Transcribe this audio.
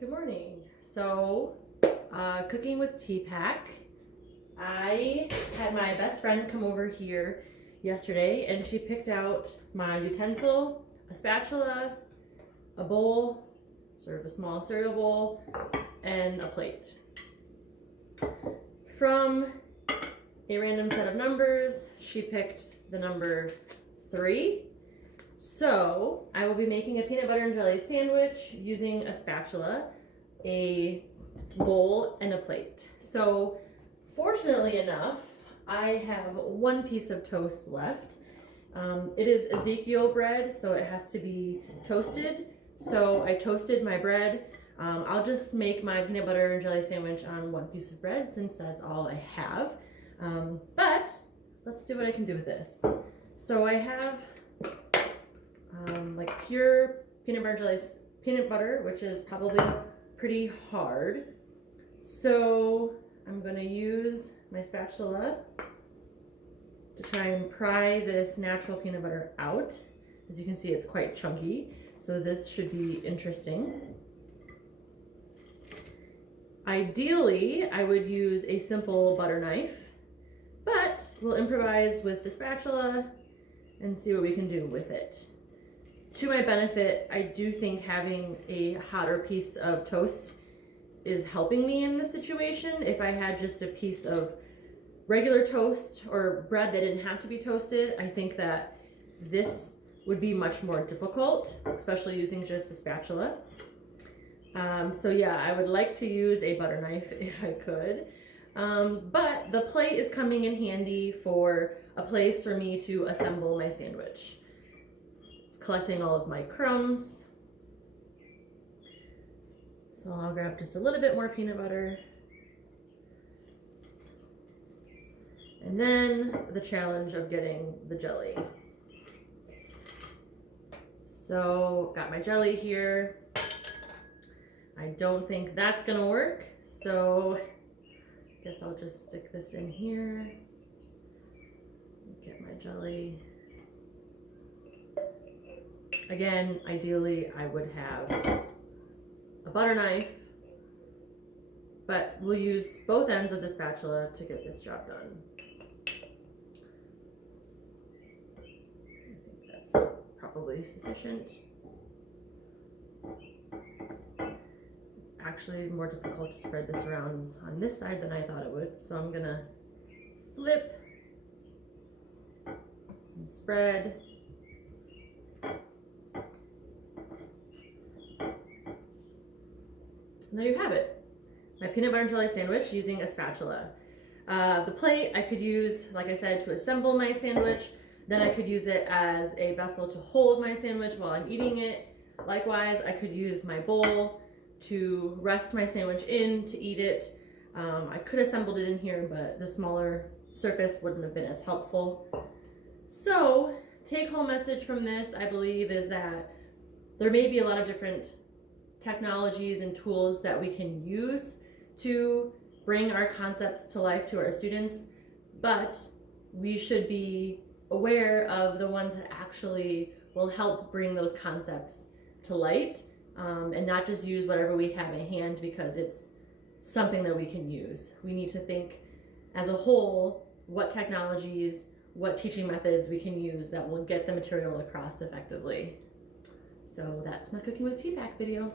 Good morning. Cooking with TPACK. I had my best friend come over here yesterday and she picked out my utensil, a spatula, a bowl, sort of a small cereal bowl, and a plate. From a random set of numbers, she picked the number 3. So I will be making a peanut butter and jelly sandwich using a spatula, a bowl, and a plate. So fortunately enough, I have one piece of toast left. It is Ezekiel bread, so it has to be toasted. So I toasted my bread. I'll just make my peanut butter and jelly sandwich on one piece of bread since that's all I have. But let's see what I can do with this. So I have like pure peanut butter, which is probably pretty hard. So I'm gonna use my spatula to try and pry this natural peanut butter out. As you can see, it's quite chunky, so this should be interesting. Ideally, I would use a simple butter knife, but we'll improvise with the spatula and see what we can do with it. To my benefit, I do think having a hotter piece of toast is helping me in this situation. If I had just a piece of regular toast or bread that didn't have to be toasted, I think that this would be much more difficult, especially using just a spatula. So yeah, I would like to use a butter knife if I could. But the plate is coming in handy for a place for me to assemble my sandwich. It's collecting all of my crumbs. So I'll grab just a little bit more peanut butter. And then the challenge of getting the jelly. So got my jelly here. I don't think that's gonna work, so I guess I'll just stick this in here. Get my jelly. Again, ideally I would have a butter knife, but we'll use both ends of the spatula to get this job done. I think that's probably sufficient. It's actually more difficult to spread this around on this side than I thought it would, so I'm gonna flip and spread. And there you have it, my peanut butter and jelly sandwich using a spatula. The plate I could use, like I said, to assemble my sandwich. Then I could use it as a vessel to hold my sandwich while I'm eating it. Likewise, I could use my bowl to rest my sandwich in to eat it. I could have assembled it in here, but the smaller surface wouldn't have been as helpful. So, take-home message from this, I believe, is that there may be a lot of different technologies and tools that we can use to bring our concepts to life to our students, but we should be aware of the ones that actually will help bring those concepts to light, and not just use whatever we have at hand because it's something that we can use. We need to think as a whole what technologies, what teaching methods we can use that will get the material across effectively. So that's my Cooking with TPACK video.